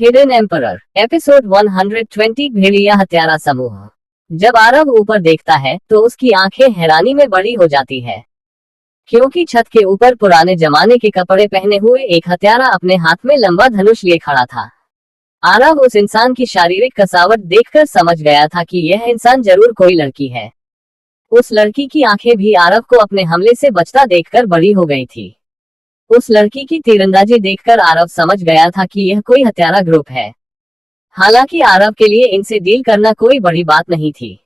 Hidden emperor episode 120 भेड़िया हत्यारा समूह। जब आरव ऊपर देखता है तो उसकी आंखें हैरानी में बड़ी हो जाती है, क्योंकि छत के ऊपर पुराने जमाने के कपड़े पहने हुए एक हत्यारा अपने हाथ में लंबा धनुष लिए खड़ा था। आरव उस इंसान की शारीरिक कसावट देखकर समझ गया था कि यह इंसान जरूर कोई लड़की है। उस लड़की की आंखें भी आरव को अपने हमले से बचता देखकर बड़ी हो गई थी। उस लड़की की तीरंदाजी देखकर आरव समझ गया था कि यह कोई हत्यारा ग्रुप है। हालांकि आरव के लिए इनसे डील करना कोई बड़ी बात नहीं थी,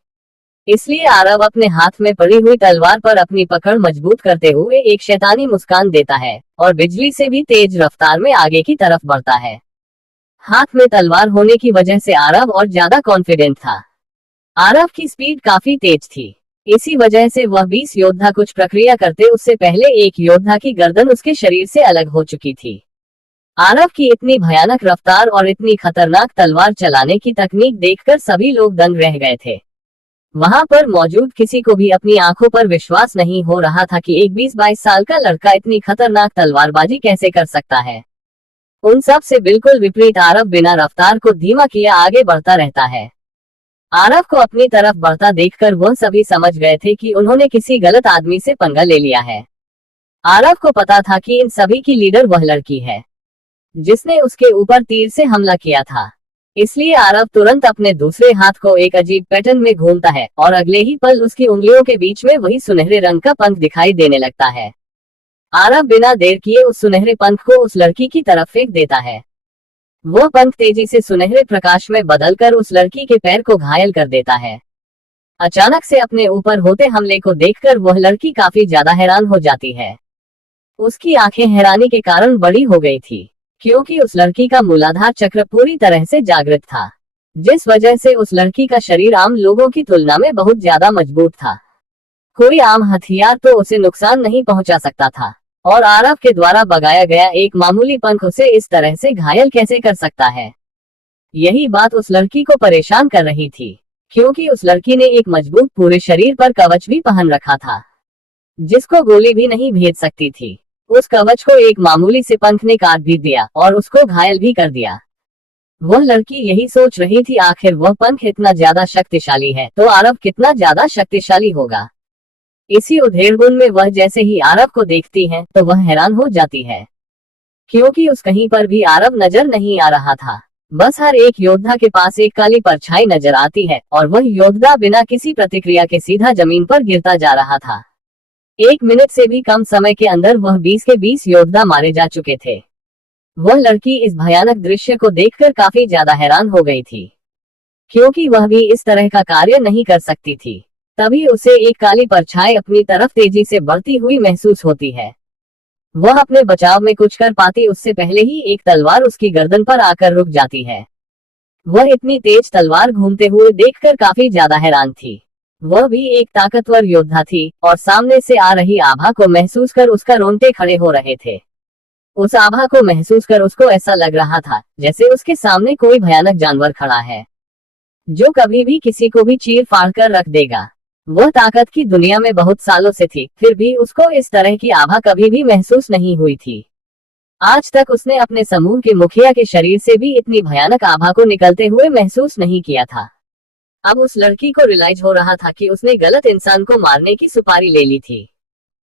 इसलिए आरव अपने हाथ में पड़ी हुई तलवार पर अपनी पकड़ मजबूत करते हुए एक शैतानी मुस्कान देता है और बिजली से भी तेज रफ्तार में आगे की तरफ बढ़ता है। हाथ में तलवार होने की वजह से आरव और ज्यादा कॉन्फिडेंट था। आरव की स्पीड काफी तेज थी, इसी वजह से वह 20 योद्धा कुछ प्रक्रिया करते उससे पहले एक योद्धा की गर्दन उसके शरीर से अलग हो चुकी थी। आरव की इतनी भयानक रफ्तार और इतनी खतरनाक तलवार चलाने की तकनीक देखकर सभी लोग दंग रह गए थे। वहां पर मौजूद किसी को भी अपनी आंखों पर विश्वास नहीं हो रहा था कि एक 20-22 साल का लड़का इतनी खतरनाक तलवारबाजी कैसे कर सकता है। उन सब से बिल्कुल विपरीत आरव बिना रफ्तार को धीमा किए आगे बढ़ता रहता है। आरव को अपनी तरफ बढ़ता देखकर वह सभी समझ गए थे कि उन्होंने किसी गलत आदमी से पंगा ले लिया है। आरव को पता था कि इन सभी की लीडर वह लड़की है जिसने उसके ऊपर तीर से हमला किया था। इसलिए आरव तुरंत अपने दूसरे हाथ को एक अजीब पैटर्न में घूमता है और अगले ही पल उसकी उंगलियों के बीच में वही सुनहरे रंग का पंख दिखाई देने लगता है। आरव बिना देर किए उस सुनहरे पंख को उस लड़की की तरफ फेंक देता है। वह पंख तेजी से सुनहरे प्रकाश में बदलकर उस लड़की के पैर को घायल कर देता है। अचानक से अपने ऊपर होते हमले को देखकर वह लड़की काफी ज्यादा हैरान हो जाती है। उसकी आंखें हैरानी के कारण बड़ी हो गई थी, क्योंकि उस लड़की का मूलाधार चक्र पूरी तरह से जागृत था, जिस वजह से उस लड़की का शरीर आम लोगों की तुलना में बहुत ज्यादा मजबूत था। कोई आम हथियार तो उसे नुकसान नहीं पहुंचा सकता था, और आरव के द्वारा बगाया गया एक मामूली पंख उसे इस तरह से घायल कैसे कर सकता है। यही बात उस लड़की को परेशान कर रही थी, क्योंकि उस लड़की ने एक मजबूत पूरे शरीर पर कवच भी पहन रखा था, जिसको गोली भी नहीं भेज सकती थी। उस कवच को एक मामूली से पंख ने काट भी दिया और उसको घायल भी कर दिया। वह लड़की यही सोच रही थी, आखिर वह पंख इतना ज्यादा शक्तिशाली है तो आरव कितना ज्यादा शक्तिशाली होगा। इसी उधेड़बुन में वह जैसे ही आरव को देखती है तो वह हैरान हो जाती है, क्योंकि उस कहीं पर भी आरव नजर नहीं आ रहा था। बस हर एक योद्धा के पास एक काली परछाई नजर आती है और वह योद्धा बिना किसी प्रतिक्रिया के सीधा जमीन पर गिरता जा रहा था। 1 मिनट से भी कम समय के अंदर वह 20 के 20 योद्धा मारे जा चुके थे। वह लड़की इस भयानक दृश्य को देखकर काफी ज्यादा हैरान हो गई थी, क्योंकि वह भी इस तरह का कार्य नहीं कर सकती थी। तभी उसे एक काली परछाई अपनी तरफ तेजी से बढ़ती हुई महसूस होती है। वह अपने बचाव में कुछ कर पाती उससे पहले ही एक तलवार उसकी गर्दन पर आकर रुक जाती है। वह इतनी तेज तलवार घूमते हुए देखकर काफी ज्यादा हैरान थी। वह भी एक ताकतवर योद्धा थी और सामने से आ रही आभा को महसूस कर उसका रोंगटे खड़े हो रहे थे। उस आभा को महसूस कर उसको ऐसा लग रहा था जैसे उसके सामने कोई भयानक जानवर खड़ा है, जो कभी भी किसी को भी चीर फाड़ कर रख देगा। वह ताकत की दुनिया में बहुत सालों से थी, फिर भी उसको इस तरह की आभा कभी भी महसूस नहीं हुई थी। आज तक उसने अपने समूह के मुखिया के शरीर से भी इतनी भयानक आभा को निकलते हुए महसूस नहीं किया था। अब उस लड़की को रियलाइज हो रहा था कि उसने गलत इंसान को मारने की सुपारी ले ली थी।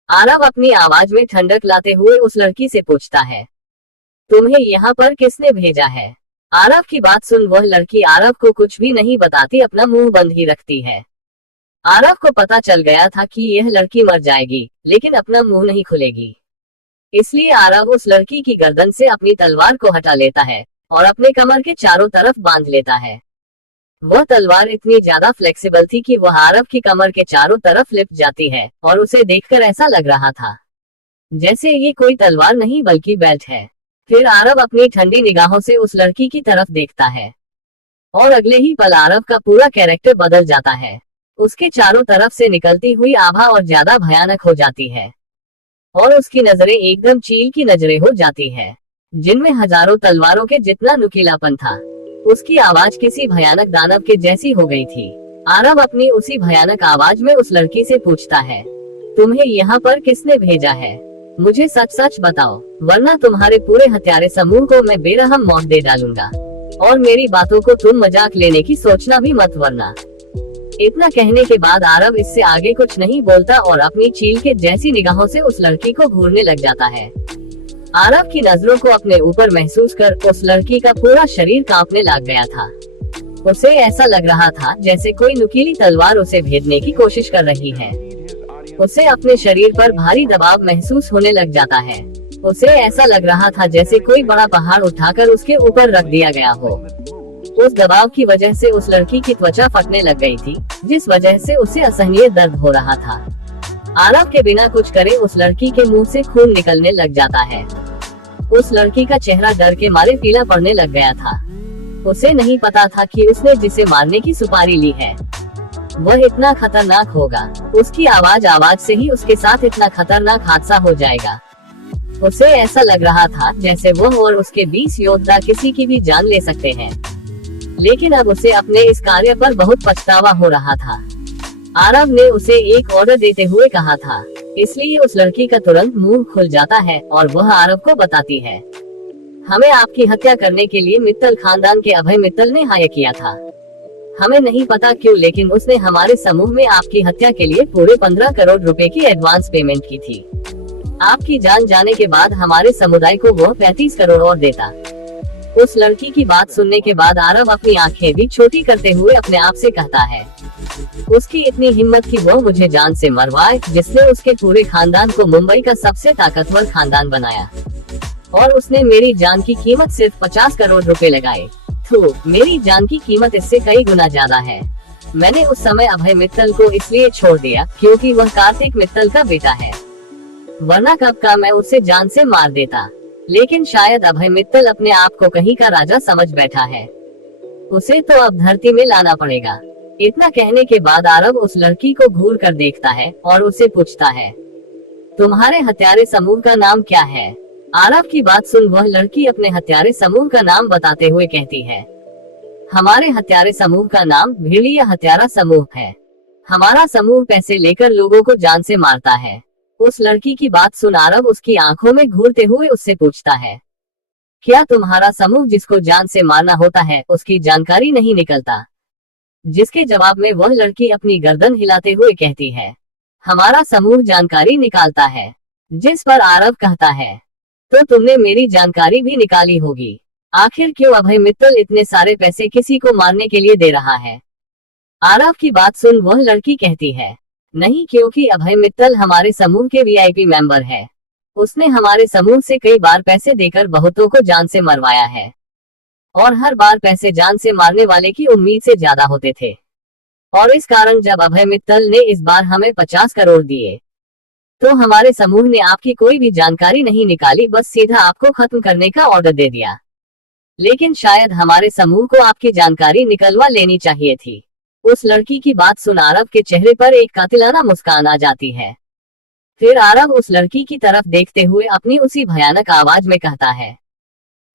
आरव अपनी आवाज में ठंडक लाते हुए उस लड़की से पूछता है, तुम्हें यहाँ पर किसने भेजा है? आरव की बात सुन वह लड़की आरव को कुछ भी नहीं बताती अपना मुंह बंद ही रखती है। आरव को पता चल गया था कि यह लड़की मर जाएगी, लेकिन अपना मुंह नहीं खुलेगी। इसलिए आरव उस लड़की की गर्दन से अपनी तलवार को हटा लेता है और अपने कमर के चारों तरफ बांध लेता है। वह तलवार इतनी ज्यादा फ्लेक्सिबल थी कि वह आरव की कमर के चारों तरफ लिपट जाती है और उसे देखकर ऐसा लग रहा था जैसे ये कोई तलवार नहीं बल्कि बेल्ट है। फिर आरव अपनी ठंडी निगाहों से उस लड़की की तरफ देखता है और अगले ही पल आरव का पूरा कैरेक्टर बदल जाता है। उसके चारों तरफ से निकलती हुई आभा और ज्यादा भयानक हो जाती है और उसकी नजरें एकदम चील की नजरें हो जाती है, जिनमें हजारों तलवारों के जितना नुकीलापन था। उसकी आवाज किसी भयानक दानव के जैसी हो गई थी। आरव अपनी उसी भयानक आवाज में उस लड़की से पूछता है, तुम्हें यहाँ पर किसने भेजा है? मुझे सच सच बताओ, वरना तुम्हारे पूरे हत्यारे समूह को मैं बेरहम मौत दे डालूंगा। और मेरी बातों को तुम मजाक लेने की सोचना भी मत, वरना। इतना कहने के बाद आरव इससे आगे कुछ नहीं बोलता और अपनी चील के जैसी निगाहों से उस लड़की को घूरने लग जाता है। आरव की नजरों को अपने ऊपर महसूस कर उस लड़की का पूरा शरीर कांपने लग गया था। उसे ऐसा लग रहा था जैसे कोई नुकीली तलवार उसे भेदने की कोशिश कर रही है। उसे अपने शरीर पर भारी दबाव महसूस होने लग जाता है। उसे ऐसा लग रहा था जैसे कोई बड़ा पहाड़ उठाकर उसके ऊपर रख दिया गया हो। उस दबाव की वजह से उस लड़की की त्वचा फटने लग गई थी, जिस वजह से उसे असहनीय दर्द हो रहा था। आरव के बिना कुछ करे उस लड़की के मुंह से खून निकलने लग जाता है। उस लड़की का चेहरा डर के मारे पीला पड़ने लग गया था। उसे नहीं पता था कि उसने जिसे मारने की सुपारी ली है वह इतना खतरनाक होगा। उसकी आवाज से ही उसके साथ इतना खतरनाक हादसा हो जाएगा। उसे ऐसा लग रहा था जैसे वह और उसके 20 योद्धा किसी की भी जान ले सकते हैं। लेकिन अब उसे अपने इस कार्य पर बहुत पछतावा हो रहा था। आरव ने उसे एक ऑर्डर देते हुए कहा था, इसलिए उस लड़की का तुरंत मुंह खुल जाता है और वह आरव को बताती है, हमें आपकी हत्या करने के लिए मित्तल खानदान के अभय मित्तल ने हायर किया था। हमें नहीं पता क्यों, लेकिन उसने हमारे समूह में आपकी हत्या के लिए पूरे 15 करोड़ रुपए की एडवांस पेमेंट की थी। आपकी जान जाने के बाद हमारे समुदाय को वह 35 करोड़ और देता। उस लड़की की बात सुनने के बाद आरव अपनी आंखें भी छोटी करते हुए अपने आप से कहता है, उसकी इतनी हिम्मत कि वो मुझे जान से मरवाए, जिसने उसके पूरे खानदान को मुंबई का सबसे ताकतवर खानदान बनाया, और उसने मेरी जान की कीमत सिर्फ 50 करोड़ रुपए लगाए। तो मेरी जान की कीमत इससे कई गुना ज्यादा है। मैंने उस समय अभय मित्तल को इसलिए छोड़ दिया क्योंकि वह कार्तिक मित्तल का बेटा है, वरना कब का मैं उसे जान से मार देता। लेकिन शायद अभय मित्तल अपने आप को कहीं का राजा समझ बैठा है, उसे तो अब धरती में लाना पड़ेगा। इतना कहने के बाद आरव उस लड़की को घूर कर देखता है और उसे पूछता है, तुम्हारे हत्यारे समूह का नाम क्या है? आरव की बात सुन वह लड़की अपने हत्यारे समूह का नाम बताते हुए कहती है, हमारे हत्यारे समूह का नाम भेड़िया हत्यारा समूह है। हमारा समूह पैसे लेकर लोगों को जान से मारता है। उस लड़की की बात सुन आरव उसकी आंखों में घूरते हुए उससे पूछता है, क्या तुम्हारा समूह जिसको जान से मारना होता है उसकी जानकारी नहीं निकलता? जिसके जवाब में वह लड़की अपनी गर्दन हिलाते हुए कहती है, हमारा समूह जानकारी निकालता है। जिस पर आरव कहता है, तो तुमने मेरी जानकारी भी निकाली होगी। आखिर क्यों अभय मित्तल इतने सारे पैसे किसी को मारने के लिए दे रहा है? आरव की बात सुन वह लड़की कहती है, नहीं, क्योंकि अभय मित्तल हमारे समूह के वीआईपी मेंबर है। उसने हमारे समूह से कई बार पैसे देकर बहुतों को जान से मरवाया है, और हर बार पैसे जान से मारने वाले की उम्मीद से ज्यादा होते थे। और इस कारण जब अभय मित्तल ने इस बार हमें 50 करोड़ दिए, तो हमारे समूह ने आपकी कोई भी जानकारी नहीं निकाली, बस सीधा आपको खत्म करने का ऑर्डर दे दिया। लेकिन शायद हमारे समूह को आपकी जानकारी निकलवा लेनी चाहिए थी। उस लड़की की बात सुन आरव के चेहरे पर एक कातिलाना मुस्कान आ जाती है। फिर आरव उस लड़की की तरफ देखते हुए अपनी उसी भयानक आवाज में कहता है,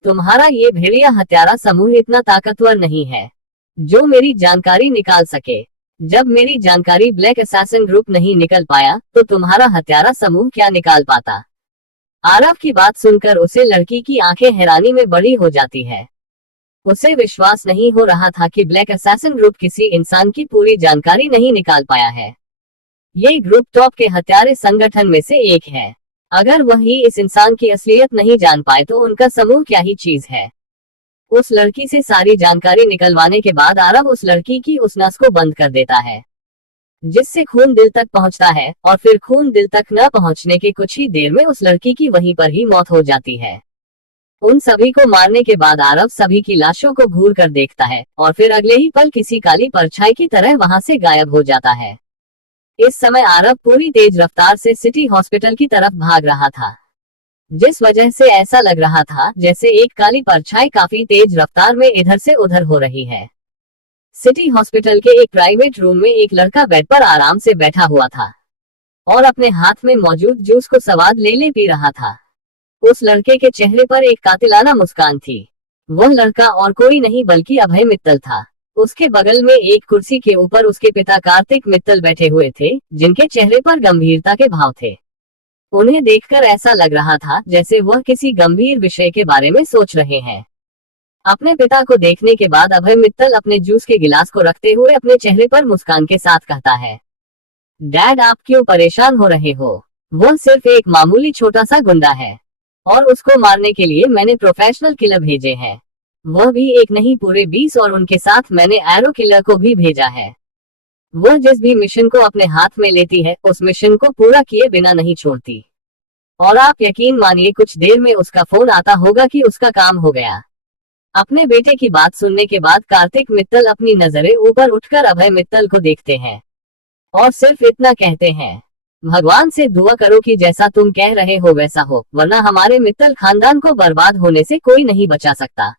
तुम्हारा ये भेड़िया हत्यारा समूह इतना ताकतवर नहीं है जो मेरी जानकारी निकाल सके। जब मेरी जानकारी ब्लैक असैसिन ग्रुप नहीं निकल पाया, तो तुम्हारा हत्यारा समूह क्या निकाल पाता? आरव की बात सुनकर उसे लड़की की आंखें हैरानी में बड़ी हो जाती है। उसे विश्वास नहीं हो रहा था कि ब्लैक असैसिन ग्रुप किसी इंसान की पूरी जानकारी नहीं निकाल पाया है। ये ग्रुप टॉप के हत्यारे संगठन में से एक है। अगर वही इस इंसान की असलियत नहीं जान पाए तो उनका समूह क्या ही चीज है। उस लड़की से सारी जानकारी निकलवाने के बाद आरव उस लड़की की उस नस को बंद कर देता है, जिससे खून दिल तक पहुंचता है, और फिर खून दिल तक न पहुंचने के कुछ ही देर में उस लड़की की वहीं पर ही मौत हो जाती है। उन सभी को मारने के बाद आरव सभी की लाशों को घूर कर देखता है और फिर अगले ही पल किसी काली परछाई की तरह वहां से गायब हो जाता है। इस समय आरव पूरी तेज रफ्तार से सिटी हॉस्पिटल की तरफ भाग रहा था, जिस वजह से ऐसा लग रहा था जैसे एक काली परछाई काफी तेज रफ्तार में इधर से उधर हो रही है। सिटी हॉस्पिटल के एक प्राइवेट रूम में एक लड़का बेड पर आराम से बैठा हुआ था और अपने हाथ में मौजूद जूस को स्वाद ले पी रहा था। उस लड़के के चेहरे पर एक कातिलाना मुस्कान थी। वह लड़का और कोई नहीं बल्कि अभय मित्तल था। उसके बगल में एक कुर्सी के ऊपर उसके पिता कार्तिक मित्तल बैठे हुए थे, जिनके चेहरे पर गंभीरता के भाव थे। उन्हें देखकर ऐसा लग रहा था जैसे वह किसी गंभीर विषय के बारे में सोच रहे हैं। अपने पिता को देखने के बाद अभय मित्तल अपने जूस के गिलास को रखते हुए अपने चेहरे पर मुस्कान के साथ कहता है, डैड आप क्यों परेशान हो रहे हो? वह सिर्फ एक मामूली छोटा सा गुंडा है और उसको मारने के लिए मैंने प्रोफेशनल किलर भेजे हैं। वह भी एक नहीं पूरे 20 और उनके साथ मैंने एरो किलर को भी भेजा है। वह जिस भी मिशन को अपने हाथ में लेती है उस मिशन को पूरा किए बिना नहीं छोड़ती। और आप यकीन मानिए कुछ देर में उसका फोन आता होगा कि उसका काम हो गया। अपने बेटे की बात सुनने के बाद कार्तिक मित्तल अपनी नजरें ऊपर उठकर अभय मित्तल को देखते हैं और सिर्फ इतना कहते हैं, भगवान से दुआ करो कि जैसा तुम कह रहे हो वैसा हो, वरना हमारे मित्तल खानदान को बर्बाद होने से कोई नहीं बचा सकता।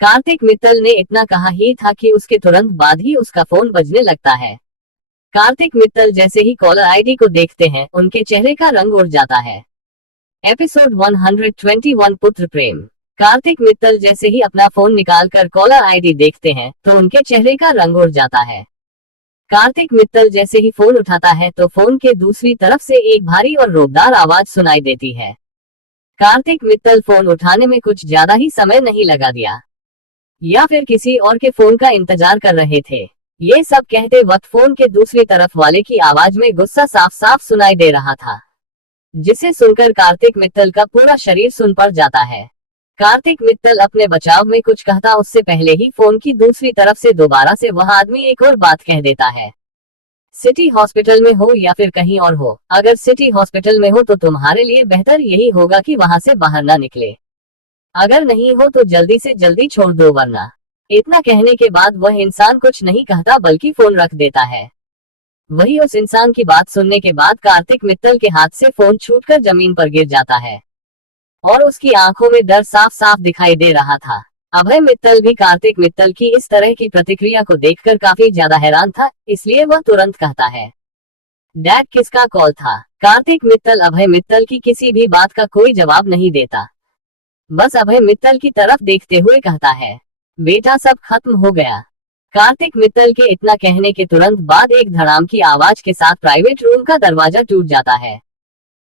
कार्तिक मित्तल ने इतना कहा ही था कि उसके तुरंत बाद ही उसका फोन बजने लगता है। कार्तिक मित्तल जैसे ही कॉलर आईडी को देखते हैं उनके चेहरे का रंग उड़ जाता है। एपिसोड 121 पुत्र प्रेम। कार्तिक मित्तल जैसे ही अपना फोन निकालकर कॉलर आईडी देखते हैं तो उनके चेहरे का रंग उड़ जाता है। कार्तिक मित्तल जैसे ही फोन उठाता है तो फोन के दूसरी तरफ से एक भारी और रोबदार आवाज सुनाई देती है। कार्तिक मित्तल फोन उठाने में कुछ ज्यादा ही समय नहीं लगा दिया, या फिर किसी और के फोन का इंतजार कर रहे थे। ये सब कहते वक्त फोन के दूसरी तरफ वाले की आवाज में गुस्सा साफ साफ सुनाई दे रहा था, जिसे सुनकर कार्तिक मित्तल का पूरा शरीर सुन पड़ जाता है। कार्तिक मित्तल अपने बचाव में कुछ कहता उससे पहले ही फोन की दूसरी तरफ से दोबारा से वह आदमी एक और बात कह देता है, सिटी हॉस्पिटल में हो या फिर कहीं और हो, अगर सिटी हॉस्पिटल में हो तो तुम्हारे लिए बेहतर यही होगा कि वहां से बाहर ना निकले, अगर नहीं हो तो जल्दी से जल्दी छोड़ दो वरना। इतना कहने के बाद वह इंसान कुछ नहीं कहता बल्कि फोन रख देता है। वही उस इंसान की बात सुनने के बाद कार्तिक मित्तल के हाथ से फोन छूटकर जमीन पर गिर जाता है और उसकी आंखों में डर साफ साफ दिखाई दे रहा था। अभय मित्तल भी कार्तिक मित्तल की इस तरह की प्रतिक्रिया को देखकर काफी ज्यादा हैरान था, इसलिए वह तुरंत कहता है, डैड किसका कॉल था? कार्तिक मित्तल अभय मित्तल की किसी भी बात का कोई जवाब नहीं देता, बस अभय मित्तल की तरफ देखते हुए कहता है, बेटा सब खत्म हो गया। कार्तिक मित्तल के इतना कहने के तुरंत बाद एक धड़ाम की आवाज के साथ प्राइवेट रूम का दरवाजा टूट जाता है।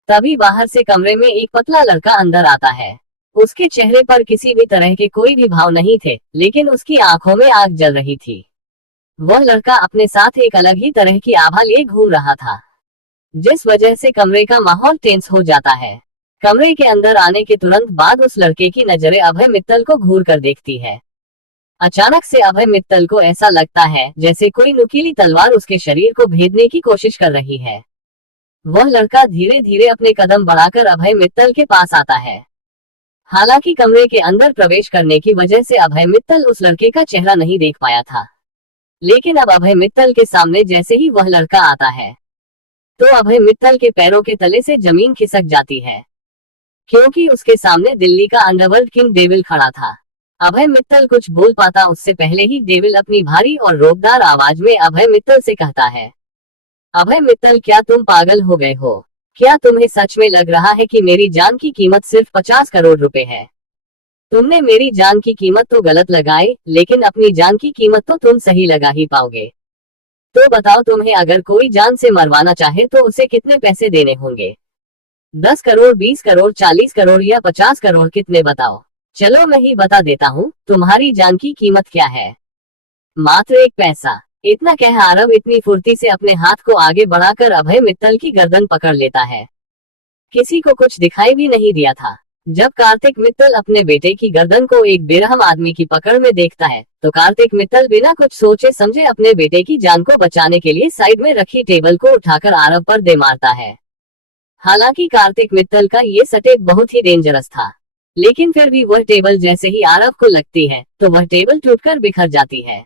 तभी बाहर से कमरे में एक पतला लड़का अंदर आता है। उसके चेहरे पर किसी भी तरह के कोई भी भाव नहीं थे, लेकिन उसकी आंखों में आग जल रही थी। वह लड़का अपने साथ एक अलग ही तरह की आभा लिए घूम रहा था, जिस वजह से कमरे का माहौल टेंस हो जाता है। कमरे के अंदर आने के तुरंत बाद उस लड़के की नजरें अभय मित्तल को घूर कर देखती है। अचानक से अभय मित्तल को ऐसा लगता है जैसे कोई नुकीली तलवार उसके शरीर को भेदने की कोशिश कर रही है। वह लड़का धीरे धीरे अपने कदम बढ़ाकर अभय मित्तल के पास आता है। हालांकि कमरे के अंदर प्रवेश करने की वजह से अभय मित्तल उस लड़के का चेहरा नहीं देख पाया था, लेकिन अब अभय मित्तल के सामने जैसे ही वह लड़का आता है तो अभय मित्तल के पैरों के तले से जमीन खिसक जाती है, क्योंकि उसके सामने दिल्ली का अंडरवर्ल्ड किंग डेविल खड़ा था। अभय मित्तल कुछ बोल पाता उससे पहले ही डेविल अपनी भारी और रोबदार आवाज में अभय मित्तल से कहता है, अभय मित्तल क्या तुम पागल हो गए हो? क्या तुम्हें सच में लग रहा है कि मेरी जान की कीमत सिर्फ 50 करोड़ रुपए है? तुमने मेरी जान की कीमत तो गलत लगाई, लेकिन अपनी जान की कीमत तो तुम सही लगा ही पाओगे। तो बताओ तुम्हें अगर कोई जान से मरवाना चाहे तो उसे कितने पैसे देने होंगे? 10 करोड़, 20 करोड़, 40 करोड़ या 50 करोड़, कितने बताओ? चलो मैं ही बता देता हूँ तुम्हारी जान की कीमत क्या है, मात्र 1 पैसा। इतना कह आरव इतनी फुर्ती से अपने हाथ को आगे बढ़ाकर अभय मित्तल की गर्दन पकड़ लेता है। किसी को कुछ दिखाई भी नहीं दिया था। जब कार्तिक मित्तल अपने बेटे की गर्दन को एक बेरहम आदमी की पकड़ में देखता है तो कार्तिक मित्तल बिना कुछ सोचे समझे अपने बेटे की जान को बचाने के लिए साइड में रखी टेबल को उठाकर आरव पर दे मारता है। हालांकि कार्तिक मित्तल का ये सटेप बहुत ही डेंजरस था, लेकिन फिर भी वह टेबल जैसे ही आरव को लगती है तो वह टेबल टूटकर बिखर जाती है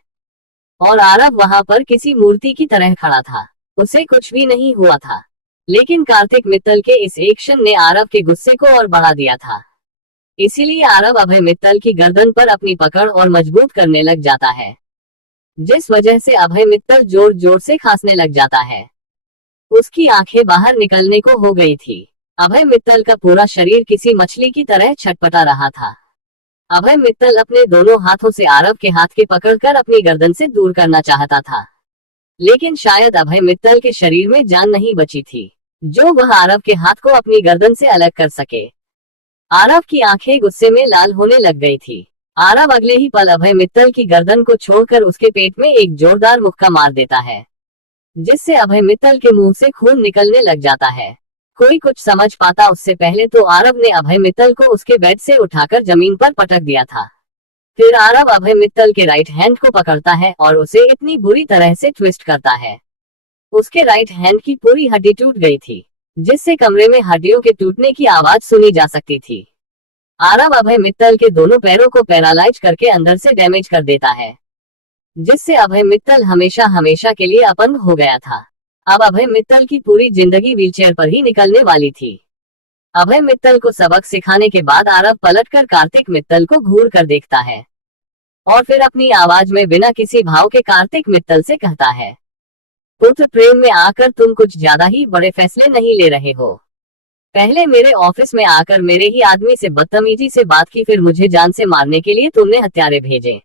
और आरव वहां पर किसी मूर्ति की तरह खड़ा था। उसे कुछ भी नहीं हुआ था, लेकिन कार्तिक मित्तल के इस एक्शन ने आरव के गुस्से को और बढ़ा दिया था। इसीलिए आरव अभय मित्तल की गर्दन पर अपनी पकड़ और मजबूत करने लग जाता है, जिस वजह से अभय मित्तल जोर जोर से खांसने लग जाता है। उसकी आंखें बाहर निकलने को हो गई थी। अभय मित्तल का पूरा शरीर किसी मछली की तरह छटपटा रहा था। अभय मित्तल अपने दोनों हाथों से आरव के हाथ के पकड़कर अपनी गर्दन से दूर करना चाहता था, लेकिन शायद अभय मित्तल के शरीर में जान नहीं बची थी जो वह आरव के हाथ को अपनी गर्दन से अलग कर सके। आरव की आंखें गुस्से में लाल होने लग गई थी। आरव अगले ही पल अभय मित्तल की गर्दन को छोड़कर उसके पेट में एक जोरदार मुक्का मार देता है, जिससे अभय मित्तल के मुंह से खून निकलने लग जाता है। कोई कुछ समझ पाता उससे पहले तो आरव ने अभय मित्तल को उसके बेड से उठाकर जमीन पर पटक दिया था। फिर आरव अभय मित्तल के राइट हैंड को पकड़ता है और उसे इतनी बुरी तरह से ट्विस्ट करता है, उसके राइट हैंड की पूरी हड्डी टूट गई थी, जिससे कमरे में हड्डियों के टूटने की आवाज सुनी जा सकती थी। आरव अभय मित्तल के दोनों पैरों को पैरालाइज करके अंदर से डैमेज कर देता है, जिससे अभय मित्तल हमेशा हमेशा के लिए अपंग हो गया था। अब अभय मित्तल की पूरी जिंदगी व्हीलचेयर पर ही निकलने वाली थी। अभय मित्तल को सबक सिखाने के बाद आरव पलटकर कार्तिक मित्तल को घूर कर देखता है और फिर अपनी आवाज में बिना किसी भाव के कार्तिक मित्तल से कहता है, पुत्र प्रेम में आकर तुम कुछ ज्यादा ही बड़े फैसले नहीं ले रहे हो। पहले मेरे ऑफिस में आकर मेरे ही आदमी से बदतमीजी से बात की, फिर मुझे जान से मारने के लिए तुमने हत्यारे भेजे,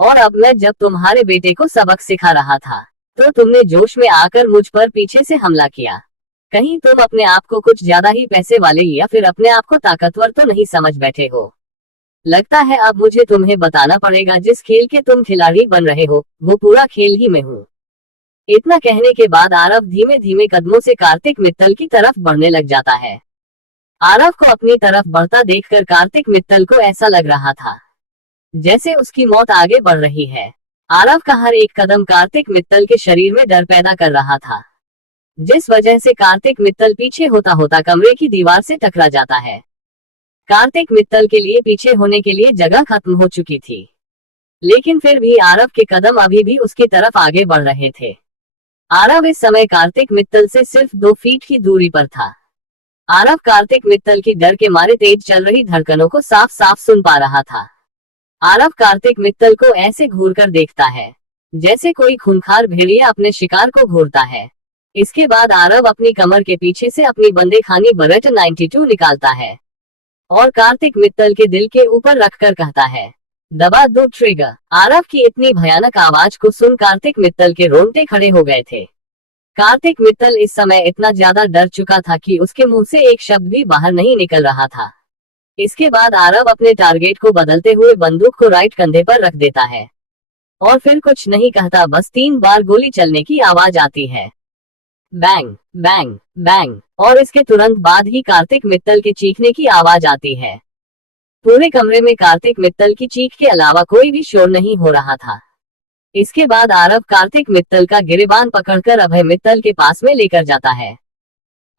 और अब मैं जब तुम्हारे बेटे को सबक सिखा रहा था तो तुमने जोश में आकर मुझ पर पीछे से हमला किया। कहीं तुम अपने आप को कुछ ज्यादा ही पैसे वाले या फिर अपने आप को ताकतवर तो नहीं समझ बैठे हो। लगता है अब मुझे तुम्हें बताना पड़ेगा, जिस खेल के तुम खिलाड़ी बन रहे हो वो पूरा खेल ही मैं हूँ। इतना कहने के बाद आरव धीमे धीमे कदमों से कार्तिक मित्तल की तरफ बढ़ने लग जाता है। आरव को अपनी तरफ बढ़ता देखकर कार्तिक मित्तल को ऐसा लग रहा था जैसे उसकी मौत आगे बढ़ रही है। आरव का हर एक कदम कार्तिक मित्तल के शरीर में डर पैदा कर रहा था, जिस वजह से कार्तिक मित्तल पीछे होता होता कमरे की दीवार से टकरा जाता है। कार्तिक मित्तल के लिए पीछे होने के लिए जगह खत्म हो चुकी थी, लेकिन फिर भी आरव के कदम अभी भी उसकी तरफ आगे बढ़ रहे थे। आरव इस समय कार्तिक मित्तल से सिर्फ 2 फीट की दूरी पर था। आरव कार्तिक मित्तल की डर के मारे तेज चल रही धड़कनों को साफ साफ सुन पा रहा था। आरव कार्तिक मित्तल को ऐसे घूर कर देखता है जैसे कोई खूंखार भेड़िया अपने शिकार को घूरता है। इसके बाद आरव अपनी कमर के पीछे से अपनी बंदेखानी बरट 92 निकालता है और कार्तिक मित्तल के दिल के ऊपर रखकर कहता है, दबा दो ट्रिगर। आरव की इतनी भयानक आवाज को सुन कार्तिक मित्तल के रोंगटे खड़े हो गए थे। कार्तिक मित्तल इस समय इतना ज्यादा डर चुका था कि उसके मुंह से एक शब्द भी बाहर नहीं निकल रहा था। इसके बाद आरव अपने टारगेट को बदलते हुए बंदूक को राइट कंधे पर रख देता है और फिर कुछ नहीं कहता, बस 3 बार गोली चलने की आवाज आती है। बैंग बैंग बैंग, और इसके तुरंत बाद ही कार्तिक मित्तल के चीखने की आवाज आती है। पूरे कमरे में कार्तिक मित्तल की चीख के अलावा कोई भी शोर नहीं हो रहा था। इसके बाद आरव कार्तिक मित्तल का गिरेबान पकड़कर अभय मित्तल के पास में लेकर जाता है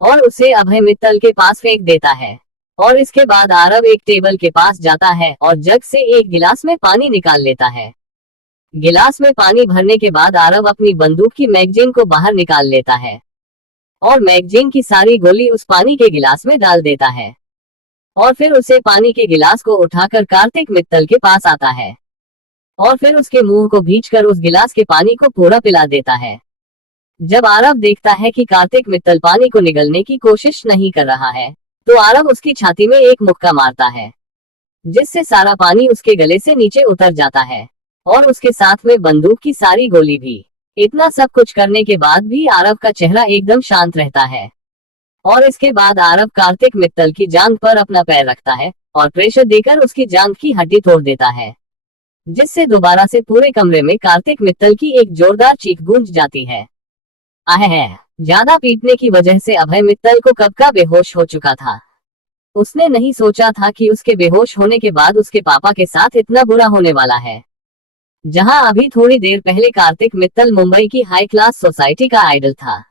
और उसे अभय मित्तल के पास फेंक देता है। और इसके बाद आरव एक टेबल के पास जाता है और जग से एक गिलास में पानी निकाल लेता है। गिलास में पानी भरने के बाद आरव अपनी बंदूक की मैगजीन को बाहर निकाल लेता है और मैगजीन की सारी गोली उस पानी के गिलास में डाल देता है और फिर उसे पानी के गिलास को उठाकर कार्तिक मित्तल के पास आता है और फिर उसके मुंह को भींचकर उस गिलास के पानी को पूरा पिला देता है। जब आरव देखता है कि कार्तिक मित्तल पानी को निगलने की कोशिश नहीं कर रहा है तो आरव उसकी छाती में एक मुक्का मारता है, जिससे सारा पानी उसके गले से नीचे उतर जाता है और उसके साथ में बंदूक की सारी गोली भी। इतना सब कुछ करने के बाद भी आरव का चेहरा एकदम शांत रहता है और इसके बाद आरव कार्तिक मित्तल की जांघ पर अपना पैर रखता है और प्रेशर देकर उसकी जांघ की हड्डी तोड़ देता है, जिससे दोबारा से पूरे कमरे में कार्तिक मित्तल की एक जोरदार चीख गूंज जाती है। आहे, ज्यादा पीटने की वजह से अभय मित्तल को कब का बेहोश हो चुका था। उसने नहीं सोचा था कि उसके बेहोश होने के बाद उसके पापा के साथ इतना बुरा होने वाला है। जहां अभी थोड़ी देर पहले कार्तिक मित्तल मुंबई की हाई क्लास सोसाइटी का आइडल था,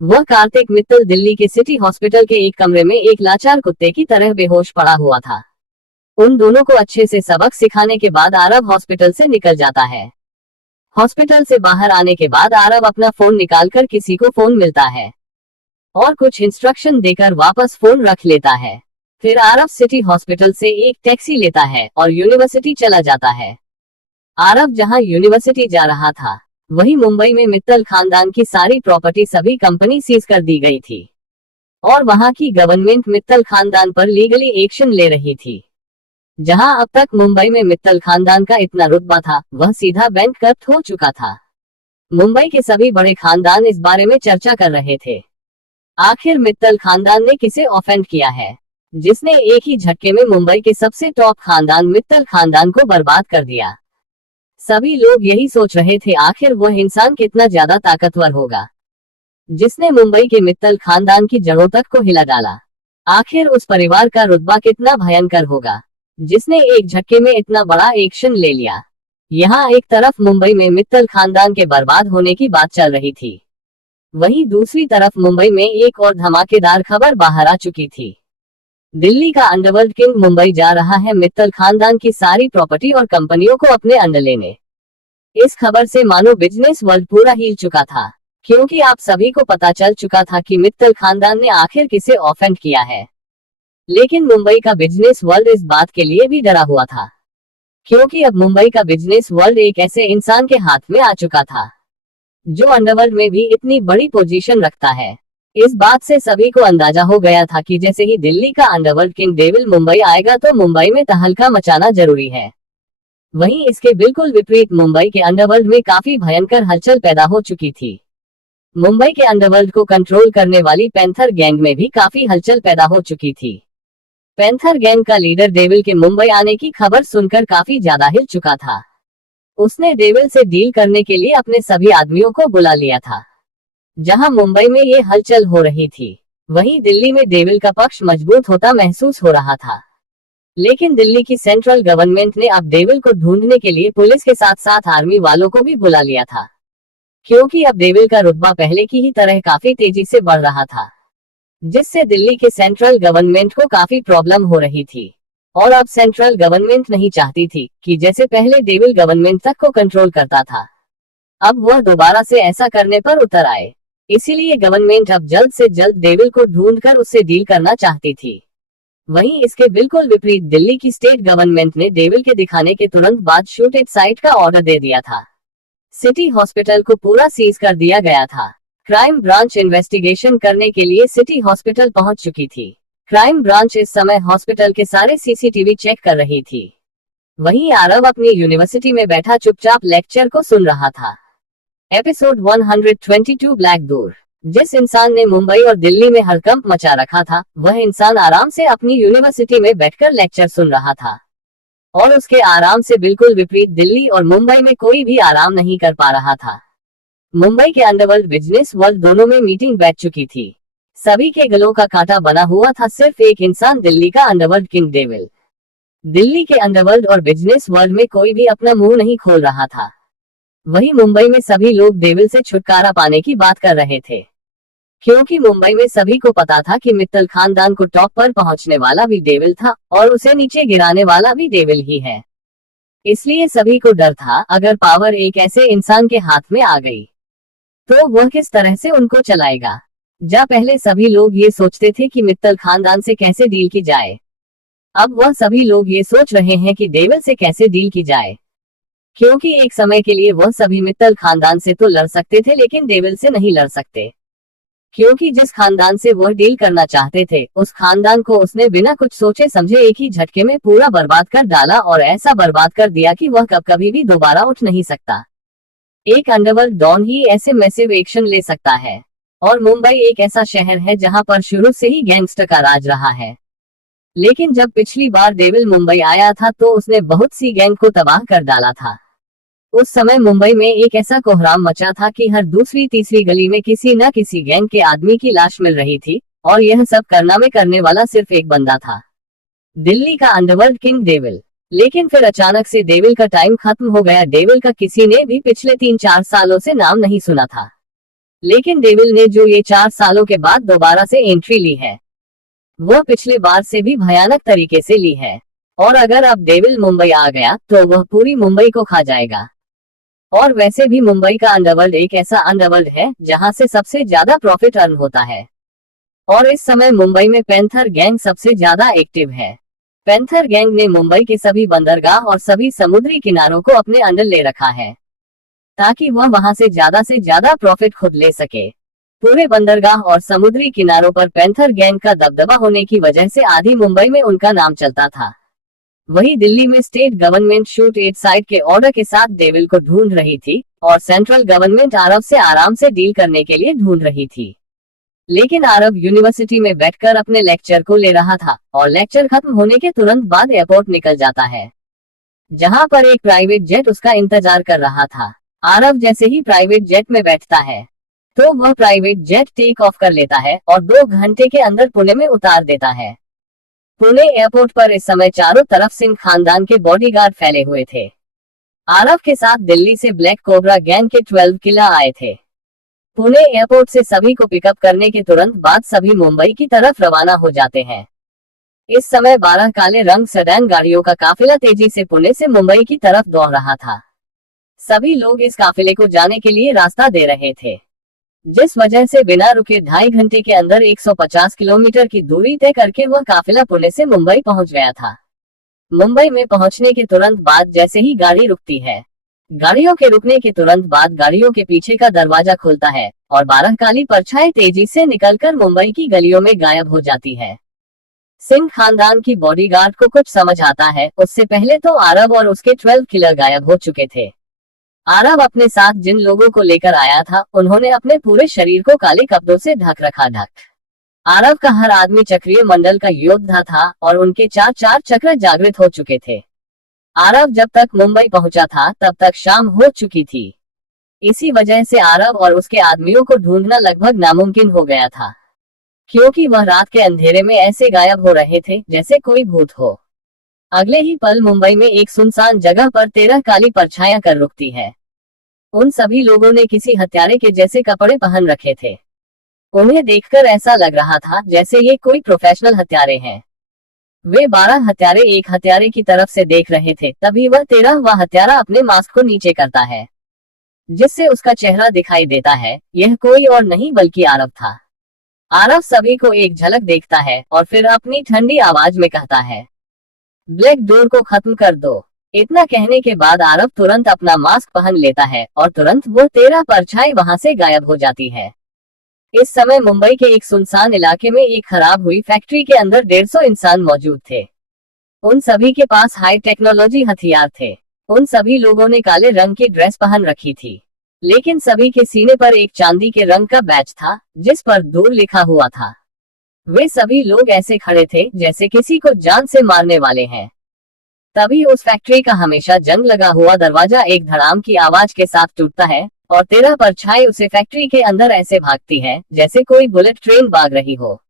वह कार्तिक मित्तल दिल्ली के सिटी हॉस्पिटल के एक कमरे में एक लाचार कुत्ते की तरह बेहोश पड़ा हुआ था। उन दोनों को अच्छे से सबक सिखाने के बाद आरव हॉस्पिटल से निकल जाता है। हॉस्पिटल से बाहर आने के बाद आरव अपना फोन निकालकर किसी को फोन मिलता है और कुछ इंस्ट्रक्शन देकर वापस फोन रख लेता है। फिर आरव सिटी हॉस्पिटल से एक टैक्सी लेता है और यूनिवर्सिटी चला जाता है। आरव जहां यूनिवर्सिटी जा रहा था वहीं मुंबई में मित्तल खानदान की सारी प्रॉपर्टी सभी कंपनी सीज कर दी गई थी और वहां की गवर्नमेंट मित्तल खानदान पर लीगली एक्शन ले रही थी। जहां अब तक मुंबई में मित्तल खानदान का इतना रुतबा था, वह सीधा बैंकक्रप्ट हो चुका था। मुंबई के सभी बड़े खानदान इस बारे में चर्चा कर रहे थे, आखिर मित्तल खानदान ने किसे ऑफेंड किया है जिसने एक ही झटके में मुंबई के सबसे टॉप खानदान मित्तल खानदान को बर्बाद कर दिया। सभी लोग यही सोच रहे थे आखिर वह इंसान कितना ज्यादा ताकतवर होगा जिसने मुंबई के मित्तल खानदान की जड़ों तक को हिला डाला। आखिर उस परिवार का रुतबा कितना भयंकर होगा जिसने एक झटके में इतना बड़ा एक्शन ले लिया। यहाँ एक तरफ मुंबई में मित्तल खानदान के बर्बाद होने की बात चल रही थी, वहीं दूसरी तरफ मुंबई में एक और धमाकेदार खबर बाहर आ चुकी थी। दिल्ली का अंडरवर्ल्ड किंग मुंबई जा रहा है मित्तल खानदान की सारी प्रॉपर्टी और कंपनियों को अपने अंडर लेने। इस खबर से मानो बिजनेस वर्ल्ड पूरा हिल चुका था, क्योंकि आप सभी को पता चल चुका था कि मित्तल खानदान ने आखिर किसे ऑफेंड किया है। लेकिन मुंबई का बिजनेस वर्ल्ड इस बात के लिए भी डरा हुआ था, क्योंकि अब मुंबई का बिजनेस वर्ल्ड एक ऐसे इंसान के हाथ में आ चुका था जो अंडरवर्ल्ड में भी इतनी बड़ी पोजीशन रखता है। इस बात से सभी को अंदाजा हो गया था कि जैसे ही दिल्ली का अंडरवर्ल्ड किंग डेविल मुंबई आएगा तो मुंबई में तहलका मचाना जरूरी है। वहीं इसके बिल्कुल विपरीत मुंबई के अंडरवर्ल्ड में काफी भयंकर हलचल पैदा हो चुकी थी। मुंबई के अंडरवर्ल्ड को कंट्रोल करने वाली पैंथर गैंग में भी काफी हलचल पैदा हो चुकी थी। पैंथर गैंग का लीडर डेविल के मुंबई आने की खबर सुनकर काफी ज्यादा हिल चुका था। उसने डेविल से डील करने के लिए अपने सभी आदमियों को बुला लिया था। जहां मुंबई में ये हलचल हो रही थी, वहीं दिल्ली में डेविल का पक्ष मजबूत होता महसूस हो रहा था। लेकिन दिल्ली की सेंट्रल गवर्नमेंट ने अब डेविल को ढूंढने के लिए पुलिस के साथ साथ आर्मी वालों को भी बुला लिया था, क्योंकि अब डेविल का रुतबा पहले की ही तरह काफी तेजी से बढ़ रहा था, जिससे दिल्ली के सेंट्रल गवर्नमेंट को काफी प्रॉब्लम हो रही थी। और अब सेंट्रल गवर्नमेंट नहीं चाहती थी कि जैसे पहले डेविल गवर्नमेंट तक को कंट्रोल करता था, अब वह दोबारा से ऐसा करने पर उतर आए। इसीलिए गवर्नमेंट अब जल्द से जल्द डेविल को ढूंढकर उससे डील करना चाहती थी। वहीं इसके बिल्कुल विपरीत दिल्ली की स्टेट गवर्नमेंट ने डेविल के दिखाने के तुरंत बाद शूट एट साइट का ऑर्डर दे दिया था। सिटी हॉस्पिटल को पूरा सीज कर दिया गया था। क्राइम ब्रांच इन्वेस्टिगेशन करने के लिए सिटी हॉस्पिटल पहुंच चुकी थी। क्राइम ब्रांच इस समय हॉस्पिटल के सारे सीसीटीवी चेक कर रही थी। वहीं आरव अपनी यूनिवर्सिटी में बैठा चुपचाप लेक्चर को सुन रहा था। Episode 122 black door. जिस इंसान ने मुंबई और दिल्ली में हड़कंप मचा रखा था, वह इंसान आराम से अपनी यूनिवर्सिटी में बैठकर लेक्चर सुन रहा था। और उसके आराम से बिल्कुल विपरीत दिल्ली और मुंबई में कोई भी आराम नहीं कर पा रहा था। मुंबई के अंडरवर्ल्ड बिजनेस वर्ल्ड दोनों में मीटिंग बैठ चुकी थी। सभी के गलों का कांटा बना हुआ था सिर्फ एक इंसान, दिल्ली का अंडरवर्ल्ड किंग डेविल। दिल्ली के अंडरवर्ल्ड और बिजनेस वर्ल्ड में कोई भी अपना मुंह नहीं खोल रहा था। वहीं मुंबई में सभी लोग डेविल से छुटकारा पाने की बात कर रहे थे, क्योंकि मुंबई में सभी को पता था कि मित्तल खानदान को टॉप पर पहुंचने वाला भी डेविल था और उसे नीचे गिराने वाला भी डेविल ही है। इसलिए सभी को डर था अगर पावर एक ऐसे इंसान के हाथ में आ गई तो वह किस तरह से उनको चलाएगा। जहाँ पहले सभी लोग ये सोचते थे कि मित्तल खानदान से कैसे डील की जाए, अब वह सभी लोग ये सोच रहे हैं कि डेविल से कैसे डील की जाए, क्योंकि एक समय के लिए वह सभी मित्तल खानदान से तो लड़ सकते थे लेकिन डेविल से नहीं लड़ सकते, क्योंकि जिस खानदान से वह डील करना चाहते थे उस खानदान को उसने बिना कुछ सोचे समझे एक ही झटके में पूरा बर्बाद कर डाला और ऐसा बर्बाद कर दिया कि वह कभी भी दोबारा उठ नहीं सकता। एक अंडरवर्ल्ड डॉन ही ऐसे मैसिव एक्शन ले सकता है, और मुंबई एक ऐसा शहर है जहां पर शुरू से ही गैंगस्टर का राज रहा है। लेकिन जब पिछली बार डेविल मुंबई आया था तो उसने बहुत सी गैंग को तबाह कर डाला था। उस समय मुंबई में एक ऐसा कोहराम मचा था कि हर दूसरी तीसरी गली में किसी न किसी गैंग के आदमी की लाश मिल रही थी, और यह सब करने वाला सिर्फ एक बंदा था, दिल्ली का अंडरवर्ल्ड किंग डेविल। लेकिन फिर अचानक से डेविल का टाइम खत्म हो गया। डेविल का किसी ने भी पिछले 3-4 सालों से नाम नहीं सुना था, लेकिन डेविल ने जो ये 4 सालों के बाद दोबारा से एंट्री ली है, वह पिछले बार से भी भयानक तरीके से ली है। और अगर अब डेविल मुंबई आ गया तो वह पूरी मुंबई को खा जाएगा। और वैसे भी मुंबई का अंडरवर्ल्ड एक ऐसा अंडरवर्ल्ड है जहां से सबसे ज्यादा प्रॉफिट अर्न होता है, और इस समय मुंबई में पैंथर गैंग सबसे ज्यादा एक्टिव है। पैंथर गैंग ने मुंबई के सभी बंदरगाह और सभी समुद्री किनारों को अपने अंडर ले रखा है, ताकि वह वहां से ज्यादा प्रॉफिट खुद ले सके। पूरे बंदरगाह और समुद्री किनारों पर पैंथर गैंग का दबदबा होने की वजह से आधी मुंबई में उनका नाम चलता था। वहीं दिल्ली में state government shoot at site के ऑर्डर के साथ डेविल को ढूंढ रही थी, और सेंट्रल गवर्नमेंट आरव से आराम से डील करने के लिए ढूंढ रही थी। लेकिन आरव यूनिवर्सिटी में बैठकर अपने लेक्चर को ले रहा था और लेक्चर खत्म होने के तुरंत बाद एयरपोर्ट निकल जाता है, जहां पर एक प्राइवेट जेट उसका इंतजार कर रहा था। आरव जैसे ही प्राइवेट जेट में बैठता है तो वह प्राइवेट जेट टेक ऑफ कर लेता है और 2 घंटे के अंदर पुणे में उतार देता है। पुणे एयरपोर्ट पर इस समय चारों तरफ सिंह खानदान के बॉडीगार्ड फैले हुए थे। आरव के साथ दिल्ली से ब्लैक कोबरा गैंग के 12 किलर आए थे। पुणे एयरपोर्ट से सभी को पिकअप करने के तुरंत बाद सभी मुंबई की तरफ रवाना हो जाते हैं। इस समय 12 काले रंग सेडान गाड़ियों का काफिला तेजी से पुणे से मुंबई की तरफ दौड़ रहा था। सभी लोग इस काफिले को जाने के लिए रास्ता दे रहे थे, जिस वजह से बिना रुके 2.5 घंटे के अंदर 150 किलोमीटर की दूरी तय करके वह काफिला पुणे से मुंबई पहुंच गया था। मुंबई में पहुंचने के तुरंत बाद जैसे ही गाड़ी रुकती है, गाड़ियों के रुकने के तुरंत बाद गाड़ियों के पीछे का दरवाजा खुलता है और 12 काली परछाई तेजी से निकलकर मुंबई की गलियों में गायब हो जाती है। सिंह खानदान की बॉडीगार्ड को कुछ समझ आता है, उससे पहले तो आरव और उसके 12 किलर गायब हो चुके थे। आरव अपने साथ जिन लोगों को लेकर आया था उन्होंने अपने पूरे शरीर को काले कपड़ों से ढक रखा। आरव का हर आदमी चक्रीय मंडल का योद्धा था और उनके 4 चक्र जागृत हो चुके थे। आरव जब तक मुंबई पहुंचा था तब तक शाम हो चुकी थी। इसी वजह से आरव और उसके आदमियों को ढूंढना लगभग नामुमकिन हो गया था, क्योंकि वह रात के अंधेरे में ऐसे गायब हो रहे थे जैसे कोई भूत हो। अगले ही पल मुंबई में एक सुनसान जगह पर 13 काली परछाइयां कर रुकती है। उन सभी लोगों ने किसी हत्यारे के जैसे कपड़े पहन रखे थे। उन्हें देखकर ऐसा लग रहा था जैसे ये कोई प्रोफेशनल हत्यारे हैं। वे 12 हत्यारे एक हत्यारे की तरफ से देख रहे थे। तभी वह 13वां हत्यारा अपने मास्क को नीचे करता है, जिससे उसका चेहरा दिखाई देता है। यह कोई और नहीं बल्कि आरव था। आरव सभी को एक झलक देखता है और फिर अपनी ठंडी आवाज में कहता है, ब्लैक डोर को खत्म कर दो। इतना कहने के बाद आरव तुरंत अपना मास्क पहन लेता है और तुरंत वो 13 परछाई वहां से गायब हो जाती है। इस समय मुंबई के एक सुनसान इलाके में एक खराब हुई फैक्ट्री के अंदर 150 इंसान मौजूद थे। उन सभी के पास हाई टेक्नोलॉजी हथियार थे। उन सभी लोगों ने काले रंग की ड्रेस पहन रखी थी, लेकिन सभी के सीने पर एक चांदी के रंग का बैच था जिस पर दूर लिखा हुआ था। वे सभी लोग ऐसे खड़े थे जैसे किसी को जान से मारने वाले हैं। तभी उस फैक्ट्री का हमेशा जंग लगा हुआ दरवाजा एक धड़ाम की आवाज के साथ टूटता है और 13 परछाई उसे फैक्ट्री के अंदर ऐसे भागती है जैसे कोई बुलेट ट्रेन भाग रही हो।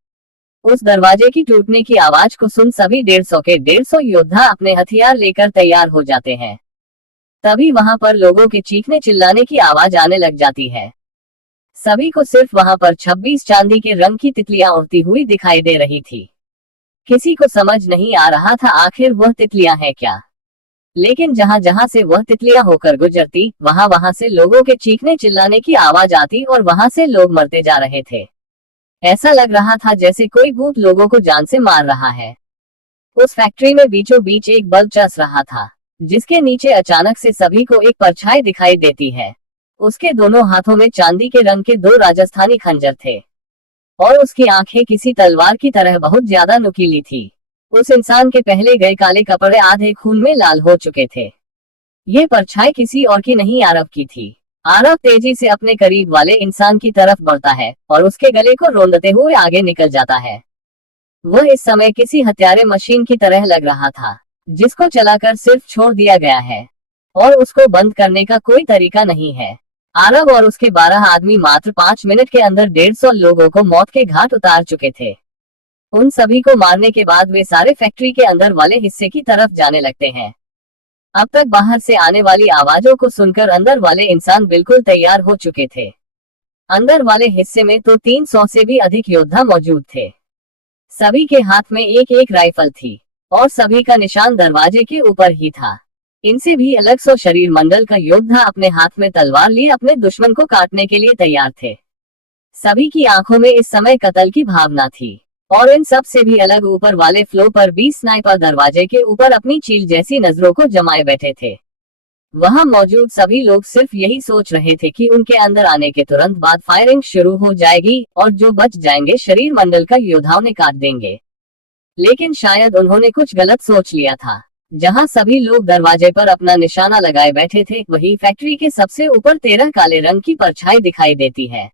उस दरवाजे की टूटने की आवाज को सुन सभी 150 के 150 योद्धा अपने हथियार लेकर तैयार हो जाते हैं। तभी वहां पर लोगों के चीखने चिल्लाने की आवाज आने लग जाती है। सभी को सिर्फ वहां पर 26 चांदी के रंग की तितलियां उड़ती हुई दिखाई दे रही थी। किसी को समझ नहीं आ रहा था आखिर वह तितलियां हैं क्या, लेकिन जहां जहां से वह तितलियां होकर गुजरती वहां वहां से लोगों के चीखने चिल्लाने की आवाज आती और वहां से लोग मरते जा रहे थे। ऐसा लग रहा था जैसे कोई भूत लोगों को जान से मार रहा है। उस फैक्ट्री में बीचों बीच एक बल्ब चस रहा था, जिसके नीचे अचानक से सभी को एक परछाई दिखाई देती है। उसके दोनों हाथों में चांदी के रंग के 2 राजस्थानी खंजर थे और उसकी आंखें किसी तलवार की तरह बहुत ज्यादा नुकीली थी। उस इंसान के पहले गए काले कपड़े आधे खून में लाल हो चुके थे। ये परछाई किसी और की नहीं आरव की थी। आरव तेजी से अपने करीब वाले इंसान की तरफ बढ़ता है और उसके गले को रोंदते हुए आगे निकल जाता है। वह इस समय किसी हत्यारे मशीन की तरह लग रहा था, जिसको चलाकर सिर्फ छोड़ दिया गया है और उसको बंद करने का कोई तरीका नहीं है। आरव और उसके 12 आदमी मात्र 5 मिनट के अंदर 150 लोगों को मौत के घाट उतार चुके थे। उन सभी को मारने के बाद वे सारे फैक्ट्री के अंदर वाले हिस्से की तरफ जाने लगते हैं। अब तक बाहर से आने वाली आवाजों को सुनकर अंदर वाले इंसान बिल्कुल तैयार हो चुके थे। अंदर वाले हिस्से में तो 300 से भी अधिक योद्धा मौजूद थे। सभी के हाथ में एक एक राइफल थी और सभी का निशान दरवाजे के ऊपर ही था। इनसे भी अलग 100 शरीर मंडल का योद्धा अपने हाथ में तलवार लिए अपने दुश्मन को काटने के लिए तैयार थे। सभी की आंखों में इस समय कत्ल की भावना थी और इन सब से भी अलग ऊपर वाले फ्लोर पर 20 स्नाइपर दरवाजे के ऊपर अपनी चील जैसी नजरों को जमाए बैठे थे। वहां मौजूद सभी लोग सिर्फ यही सोच रहे थे कि उनके अंदर आने के तुरंत बाद फायरिंग शुरू हो जाएगी और जो बच जाएंगे शरीर मंडल का योद्धाओं ने काट देंगे। लेकिन शायद उन्होंने कुछ गलत सोच लिया था। जहां सभी लोग दरवाजे पर अपना निशाना लगाए बैठे थे, वही फैक्ट्री के सबसे ऊपर 13 काले रंग की परछाई दिखाई देती है।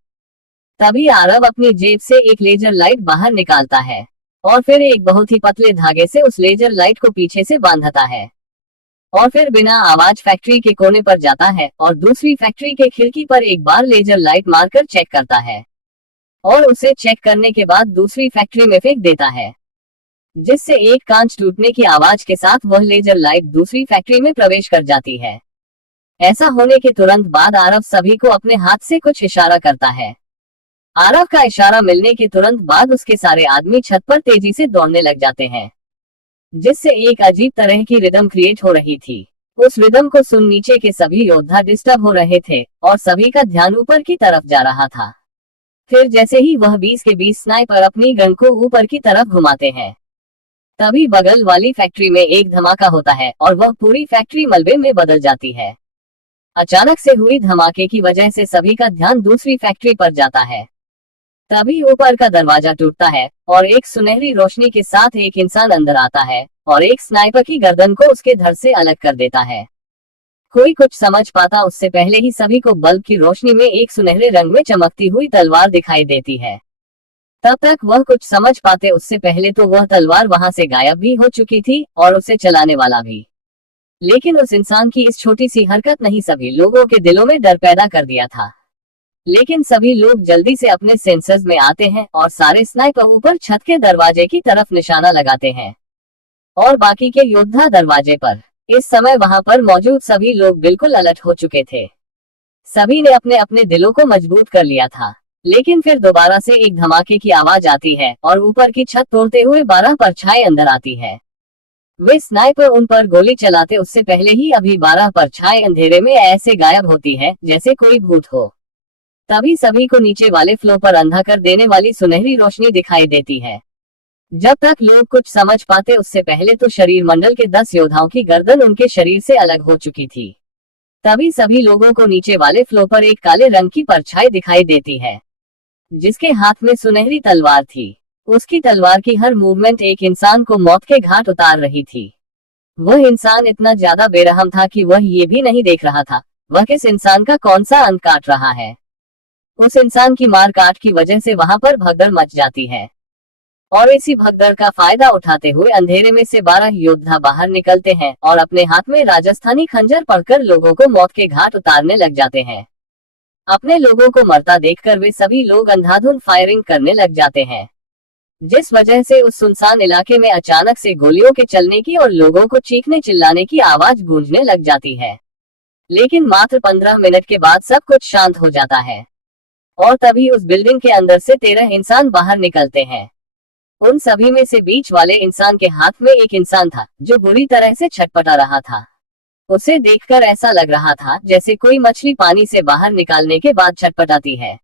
तभी आरव अपनी जेब से एक लेजर लाइट बाहर निकालता है और फिर एक बहुत ही पतले धागे से उस लेजर लाइट को पीछे से बांधता है और फिर बिना आवाज फैक्ट्री के कोने पर जाता है और दूसरी फैक्ट्री के खिड़की पर एक बार लेजर लाइट मारकर चेक करता है और उसे चेक करने के बाद दूसरी फैक्ट्री में फेंक देता है, जिससे एक कांच टूटने की आवाज के साथ वह लेजर लाइट दूसरी फैक्ट्री में प्रवेश कर जाती है। ऐसा होने के तुरंत बाद आरव सभी को अपने हाथ से कुछ इशारा करता है। आरव का इशारा मिलने के तुरंत बाद उसके सारे आदमी छत पर तेजी से दौड़ने लग जाते हैं, जिससे एक अजीब तरह की रिदम क्रिएट हो रही थी। उस रिदम को सुन नीचे के सभी योद्धा डिस्टर्ब हो रहे थे और सभी का ध्यान ऊपर की तरफ जा रहा था। फिर जैसे ही वह 20 के 20 स्नाइपर अपनी गन को ऊपर की तरफ घुमाते हैं, तभी बगल वाली फैक्ट्री में एक धमाका होता है और वह पूरी फैक्ट्री मलबे में बदल जाती है। अचानक से हुई धमाके की वजह से सभी का ध्यान दूसरी फैक्ट्री पर जाता है। तभी ऊपर का दरवाजा टूटता है और एक सुनहरी रोशनी के साथ एक इंसान अंदर आता है और एक स्नाइपर की गर्दन को उसके धड़ से अलग कर देता है। कोई कुछ समझ पाता उससे पहले ही सभी को बल्ब की रोशनी में एक सुनहरे रंग में चमकती हुई तलवार दिखाई देती है। तब तक वह कुछ समझ पाते उससे पहले तो वह तलवार वहां से गायब भी हो चुकी थी और उसे चलाने वाला भी। लेकिन उस इंसान की इस छोटी सी हरकत नहीं सभी लोगों के दिलों में डर पैदा कर दिया था। लेकिन सभी लोग जल्दी से अपने सेंसर्स में आते हैं और सारे स्नाइपर ऊपर छत के दरवाजे की तरफ निशाना लगाते हैं और बाकी के योद्धा दरवाजे पर। इस समय वहां पर मौजूद सभी लोग बिल्कुल अलर्ट हो चुके थे। सभी ने अपने अपने दिलों को मजबूत कर लिया था। लेकिन फिर दोबारा से एक धमाके की आवाज आती है और ऊपर की छत तोड़ते हुए 12 परछाई अंदर आती है। वे स्नाइपर उन पर गोली चलाते उससे पहले ही अभी 12 परछाई अंधेरे में ऐसे गायब होती है जैसे कोई भूत हो। तभी सभी को नीचे वाले फ्लोर पर अंधा कर देने वाली सुनहरी रोशनी दिखाई देती है। जब तक लोग कुछ समझ पाते उससे पहले तो शरीर मंडल के 10 योद्धाओं की गर्दन उनके शरीर से अलग हो चुकी थी। तभी सभी लोगों को नीचे वाले फ्लोर पर एक काले रंग की परछाई दिखाई देती है, जिसके हाथ में सुनहरी तलवार थी। उसकी तलवार की हर मूवमेंट एक इंसान को मौत के घाट उतार रही थी। वह इंसान इतना ज्यादा बेरहम था कि वह ये भी नहीं देख रहा था वह किस इंसान का कौन सा अंत काट रहा है। उस इंसान की मार काट की वजह से वहां पर भगदड़ मच जाती है और इसी भगदड़ का फायदा उठाते हुए अंधेरे में से 12 योद्धा बाहर निकलते हैं और अपने हाथ में राजस्थानी खंजर पकड़कर लोगों को मौत के घाट उतारने लग जाते हैं। अपने लोगों को मरता देखकर वे सभी लोग अंधाधुंध फायरिंग करने लग जाते हैं, जिस वजह से उस सुनसान इलाके में अचानक से गोलियों के चलने की और लोगों को चीखने चिल्लाने की आवाज गूंजने लग जाती है। लेकिन मात्र 15 मिनट के बाद सब कुछ शांत हो जाता है और तभी उस बिल्डिंग के अंदर से 13 इंसान बाहर निकलते हैं। उन सभी में से बीच वाले इंसान के हाथ में एक इंसान था जो बुरी तरह से छटपटा रहा था। उसे देखकर ऐसा लग रहा था जैसे कोई मछली पानी से बाहर निकालने के बाद छटपटाती है।